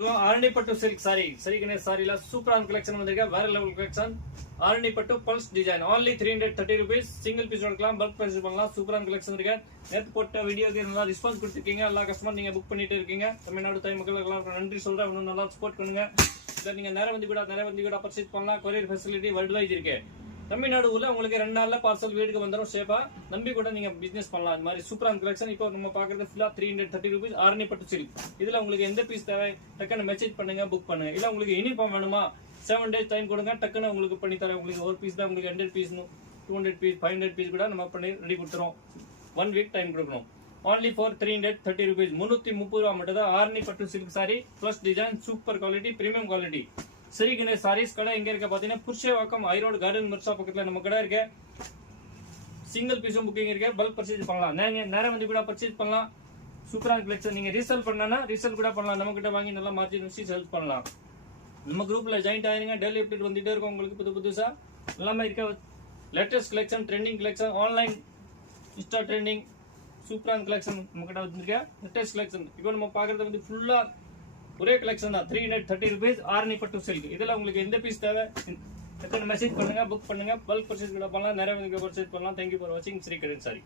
ஆரணி பட்டு silk sorry சரி கணேஷ் சாரில சூப்பரான கலெக்ஷன் வந்திருக்க வேற லெவல் கலெக்ஷன் ஆரணி பட்டு பல்ஸ் design only 330 rupees single piece எடுக்கலாம் பல்க் பர்ச்சேஸ் பண்ணலாம் சூப்பரான கலெக்ஷன் இருக்கு நேத்து போட்ட வீடியோக்கு நல்லா ரெஸ்பான்ஸ் கொடுத்திருக்கீங்க எல்லா கஸ்டமர் நீங்க புக் பண்ணிட்டு இருக்கீங்க தமிழ்நாடு தாய் மக்களுக்கு நன்றி சொல்றேன் இன்னும் நல்லா சப்போர்ட் பண்ணுங்க இத நீங்க நேரா வந்து கூட பர்ச்சேஸ் பண்ணலாம் கொரியர் ஃபெசிலிட்டி வேர்ல்ட் வைட் இருக்கு தமிழ்நாடு ஊர்ல உங்களுக்கு 2 நாள்ல பார்சல் வீட்டுக்கு வந்துரும் சேஃபா நம்பி கூட நீங்க பிசினஸ் பண்ணலாம் இந்த மாதிரி சூப்பரான கலெக்ஷன் இப்போ நம்ம பாக்குறது ஃபுல்லா 330 rupees ஆரணி பட்டு சில்க் இதுல உங்களுக்கு எந்த பீஸ் தேவை டக்குன்னு மெசேஜ் பண்ணுங்க புக் பண்ணுங்க இல்ல உங்களுக்கு யூனிஃபார்ம் வேணுமா 7 days டைம் கொடுங்க டக்குன்னு உங்களுக்கு பண்ணி தரேன் உங்களுக்கு ஒரு பீஸ் தான் உங்களுக்கு 100 பீஸ் 200 பீஸ் 500 பீஸ் கூட நம்ம பண்ணி ரெடி கொடுத்துறோம் 1 வீக் டைம் கொடுக்கணும் only for 330 rupees 330 ரூபாய் மட்டும் தான் ஆரணி பட்டு silk sorry plus design super quality premium quality சரி கணேஷ் சாரீஸ் கடை எங்க இருக்க பாத்தீங்கன்னா புருஷவாக்கம் ஐரோடு கார்டன் மிர்சா பக்கத்துல நம்ம கடை இருக்கு சிங்கிள் பீஸும் புக்கிங் இருக்கு பல்க் பர்ச்சேஸ் பண்ணலாம் நீங்க நேரா வந்து கூட பர்ச்சேஸ் பண்ணலாம் சூப்பரான கலெக்ஷன் நீங்க ரீசேல் பண்ணனா ரீசேல் கூட பண்ணலாம் நம்ம கிட்ட வாங்கி நல்லா மார்ஜின் வச்சு சேல் பண்ணலாம் நம்ம குரூப்ல ஜாயின் ஆயிருங்க டெய்லி அப்டேட் வந்துட்டே இருக்கும் உங்களுக்கு புதுசா எல்லாமே இருக்க latest collection trending collection online Insta trending சூப்பரான கலெக்ஷன் நம்ம கிட்ட வந்துருக்கு லேட்டஸ்ட் கலெக்ஷன் இப்போ நம்ம பாக்குறது வந்து ஃபுல்லா ஒரே கலெக்ஷன் தான் 330 rupees ஆரணி பட்டு சில்க் இதுல உங்களுக்கு எந்த பீஸ் தேவை மெசேஜ் பண்ணுங்க புக் பண்ணுங்க பல்க் பர்ச்சேஸ் கூட பண்ணலாம் நிறைய பர்ச்சேஸ் பண்ணலாம் தேங்க்யூ ஃபார் வாட்சிங் ஸ்ரீ கடன் சாரி